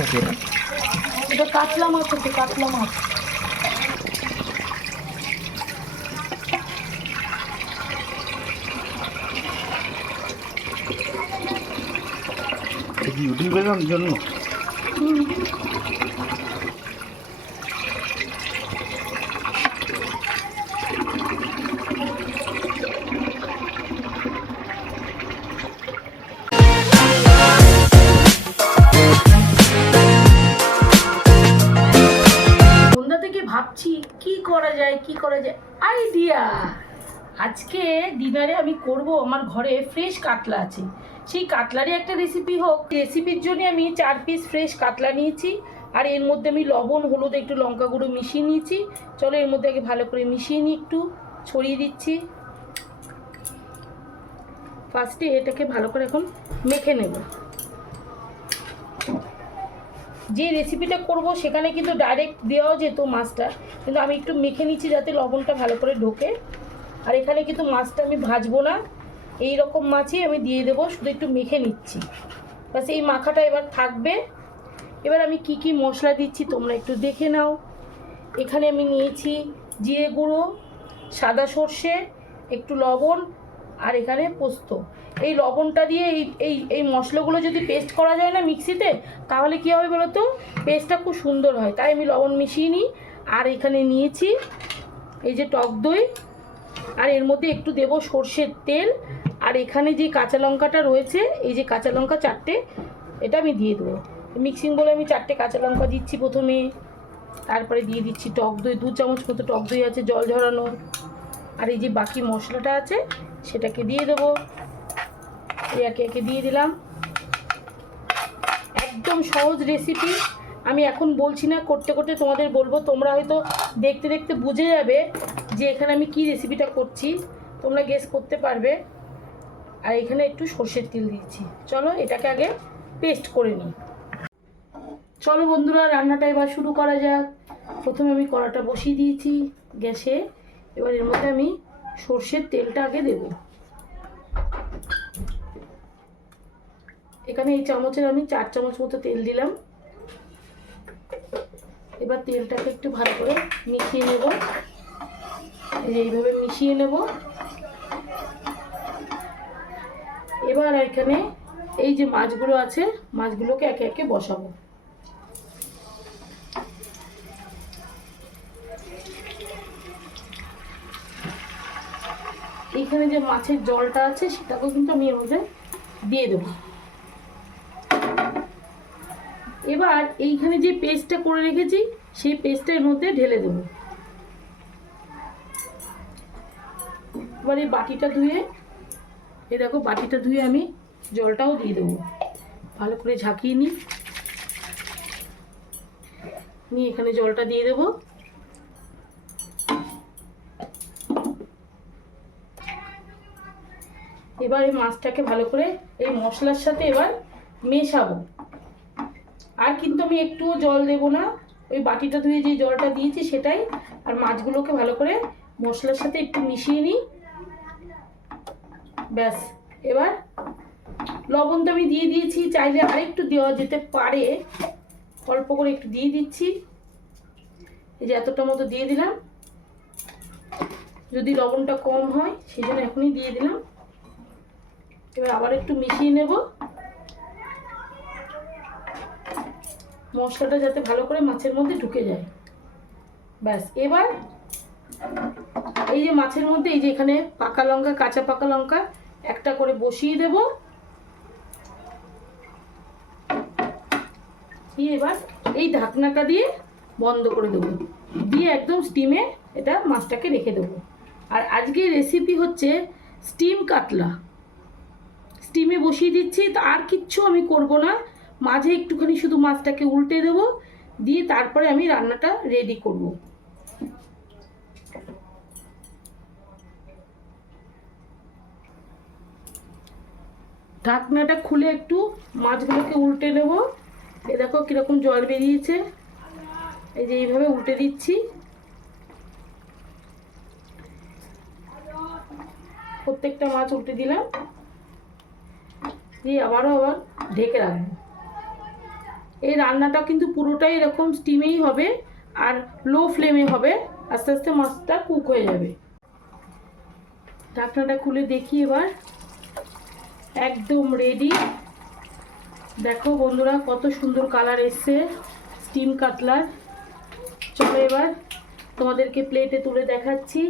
হচ্ছে এটা? এটা কাতলা মাছ হচ্ছে, কাতলা মাছ। এটা কি ইউটিউবের জন্য? সন্ধ্যা থেকে ভাবছি কি করা যায়, কি করা যায়, আইডিয়া। আজকে ডিনারে আমি করব, আমার ঘরে ফ্রেশ কাতলা আছে, সেই কাতলারই একটা রেসিপি হোক। রেসিপির জন্য আমি 4 পিস ফ্রেশ কাতলা নিয়েছি, আর এর মধ্যে আমি লবণ, হলুদ, একটু লঙ্কা গুঁড়ো মিশিয়ে নিয়েছি। চলো এর মধ্যে আগে ভালো করে মিশিয়ে নিই, একটু ছড়িয়ে দিচ্ছি। ফার্স্টে এটাকে ভালো করে এখন মেখে নেব। যে রেসিপিটা করব সেখানে কিন্তু ডাইরেক্ট দেওয়া যেত মাছটা, কিন্তু আমি একটু মেখে নিচ্ছি যাতে লবণটা ভালো করে ঢোকে। আর এখানে কিন্তু মাছটা আমি ভাজবো না, এই রকম মাছই আমি দিয়ে দেবো, শুধু একটু মেখে নিচ্ছি। বাস এই মাখাটা এবার থাকবে। এবার আমি কি কি মশলা দিচ্ছি তোমরা একটু দেখে নাও। এখানে আমি নিয়েছি জিরে গুঁড়ো, সাদা সর্ষে, একটু লবণ, আর এখানে পোস্ত। এই লবণটা দিয়ে এই এই এই মশলাগুলো যদি পেস্ট করা যায় না মিক্সিতে, তাহলে কী হবে বলো তো, পেস্টটা খুব সুন্দর হয়। তাই আমি লবণ মিশিয়ে নিই। আর এখানে নিয়েছি এই যে টক দই, আর এর মধ্যে একটু দেব সর্ষের তেল। আর এখানে যে কাঁচা লঙ্কাটা রয়েছে, এই যে কাঁচা লঙ্কা 4টে, এটা আমি দিয়ে দেবো। মিক্সিং বলে আমি 4টে কাঁচা লঙ্কা দিচ্ছি প্রথমে। তারপরে দিয়ে দিচ্ছি টক দই, 2 চামচ মতো টক দই আছে জল ঝরানো। আর এই যে বাকি মশলাটা আছে সেটাকে দিয়ে দেবো, এই একে একে দিয়ে দিলাম। একদম সহজ রেসিপি, আমি এখন বলছি না, করতে করতে তোমাদের বলবো। তোমরা হয়তো দেখতে দেখতে বুঝে যাবে যে এখানে আমি কি রেসিপিটা করছি, তোমরা গেস করতে পারবে। আর এখানে একটু সর্ষের তেল দিয়েছি। চলো এটাকে আগে পেস্ট করে নিই। চলো বন্ধুরা, রান্নাটা এবার শুরু করা যাক। প্রথমে আমি কড়াটা বসিয়ে দিয়েছি গ্যাসে। এবার এর মধ্যে আমি সর্ষের তেলটা আগে দেব। এখানে এই চামচের আমি 4 চামচ মতো তেল দিলাম। এবার তেলটাকে একটু ভালো করে মিশিয়ে নেব, এইভাবে মিশিয়ে নেব। এবার এখানে এই যে মাছগুলো আছে, মাছগুলোকে একে একে বসাবো। এইখানে যে মাছের জলটা আছে সেটাকেও কিন্তু আমি এর মধ্যে দিয়ে দেবো। এবার এইখানে যে পেস্টটা করে রেখেছি সেই পেস্টটা এর মধ্যে ঢেলে দেবো। এবার এই বাটিটা ধুয়ে, এই দেখো বাটিটা ধুয়ে আমি জলটাও দিয়ে দেবো। ভালো করে ঝাঁকিয়ে নিই, নিয়ে এখানে জলটা দিয়ে দেবো। এবার এই মাছটাকে ভালো করে এই মশলার সাথে এবার মেশাবো। আর কিন্তু আমি একটুও জল দেব না, ওই বাটিটা ধুয়ে যে জলটা দিয়েছি সেটাই। আর মাছগুলোকে ভালো করে মশলার সাথে একটু মিশিয়ে নিই, ব্যাস। এবার লবণটা আমি দিয়ে দিয়েছি, চাইলে আরেকটু দেওয়া যেতে পারে, অল্প করে একটু দিয়ে দিচ্ছি। এই যে এতটা মতো দিয়ে দিলাম, যদি লবণটা কম হয় সেই জন্য এখনই দিয়ে দিলাম। এবার আবার একটু মিশিয়ে নেব, মশলাটা যাতে ভালো করে মাছের মধ্যে ঢুকে যায়, ব্যাস। এবার এই যে মাছের মধ্যে এই যে এখানে পাকা লঙ্কা, কাঁচা পাকা লঙ্কা একটা করে বসিয়ে দেব। দিয়ে এবার এই ঢাকনাটা দিয়ে বন্ধ করে দেবো, দিয়ে একদম স্টিমে এটা মাছটাকে রেখে দেবো। আর আজকের রেসিপি হচ্ছে স্টিম কাতলা। স্টিমে বসিয়ে দিচ্ছি, তা আর কিচ্ছু আমি করব না। মাঝে একটুখানি শুধু মাছটাকে উল্টে দেবো, দিয়ে তারপরে আমি রান্নাটা রেডি করব। ঢাকনাটা খুলে একটু মাছগুলোকে উল্টে নেব। এই দেখো কীরকম জল বেরিয়েছে, এই যে এইভাবে উল্টে দিচ্ছি। প্রত্যেকটা মাছ উল্টে দিলাম, দিয়ে আবার ঢেকে রাখবো। এই রান্নাটা কিন্তু পুরোটাই এরকম স্টিমেই হবে আর লো ফ্লেমে হবে, আস্তে আস্তে মাছটা কুক হয়ে যাবে। ঢাকনাটা খুলে দেখি এবার, একদম রেডি। দেখো বন্ধুরা কত সুন্দর কালার এসছে স্টিম কাতলার। চলো এবার তোমাদেরকে প্লেটে তুলে দেখাচ্ছি।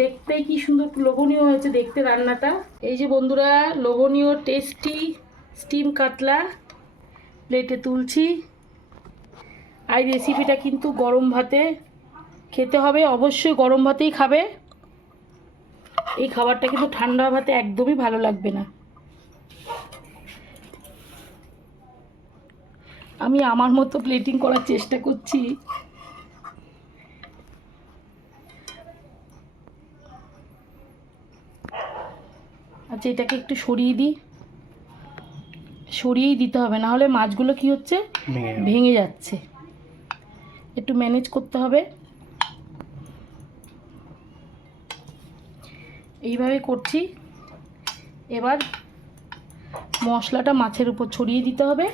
দেখতেই কি সুন্দর লোভনীয় হয়েছে দেখতে রান্নাটা। এই যে বন্ধুরা লোভনীয় টেস্টি স্টিম কাতলা প্লেটে তুলছি। আর রেসিপিটা কিন্তু গরম ভাতে খেতে হবে, অবশ্যই গরম ভাতেই খাবে। এই খাবারটা কিন্তু ঠান্ডা ভাতে একদমই ভালো লাগবে না। আমি আমার মতো প্লেটিং করার চেষ্টা করছি। আচ্ছা এটাকে একটু সরিয়েই দিতে হবে, না হলে মাছগুলো কি হচ্ছে ভেঙে যাচ্ছে। একটু ম্যানেজ করতে হবে, এইভাবে করছি। এবার মশলাটা মাছের উপর ছড়িয়ে দিতে হবে।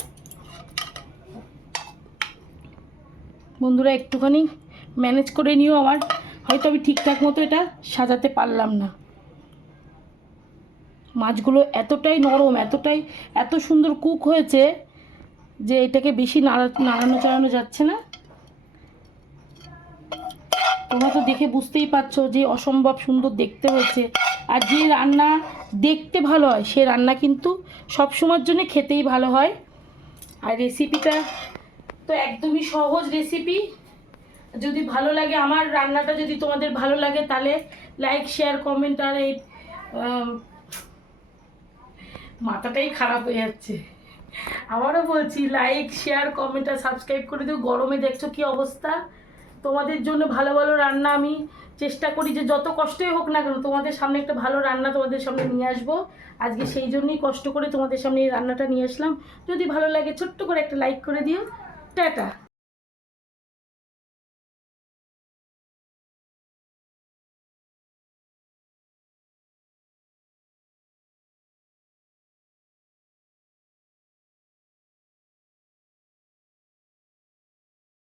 বন্ধুরা একটুখানি ম্যানেজ করে নিও, আমার হয়তো আমি ঠিকঠাক মতো এটা সাজাতে পারলাম না। মাছগুলো এতটাই নরম, এত সুন্দর কুক হয়েছে যে এটাকে বেশি নাড়ানো চাড়ানো যাচ্ছে না। তোমরা তো দেখে বুঝতেই পারছো যে অসম্ভব সুন্দর দেখতে হয়েছে। আর যে রান্না দেখতে ভালো হয় সে রান্না কিন্তু সব সময়ের জন্য খেতেই ভালো হয়। আর রেসিপিটা তো একদমই সহজ রেসিপি। যদি ভালো লাগে আমার রান্নাটা, যদি তোমাদের ভালো লাগে তাহলে লাইক শেয়ার কমেন্ট, আর এই মাথাটাই খারাপ হয়ে যাচ্ছে, আবারও বলছি লাইক শেয়ার কমেন্ট আর সাবস্ক্রাইব করে দিও। গরমে দেখছো কি অবস্থা, তোমাদের জন্য ভালো ভালো রান্না আমি চেষ্টা করি যে যত কষ্টই হোক না কেন তোমাদের সামনে একটা ভালো রান্না তোমাদের সামনে নিয়ে আসবো। আজকে সেই জন্যই কষ্ট করে তোমাদের সামনে এই রান্নাটা নিয়ে আসলাম। যদি ভালো লাগে ছোট্ট করে একটা লাইক করে দিও। টাটা।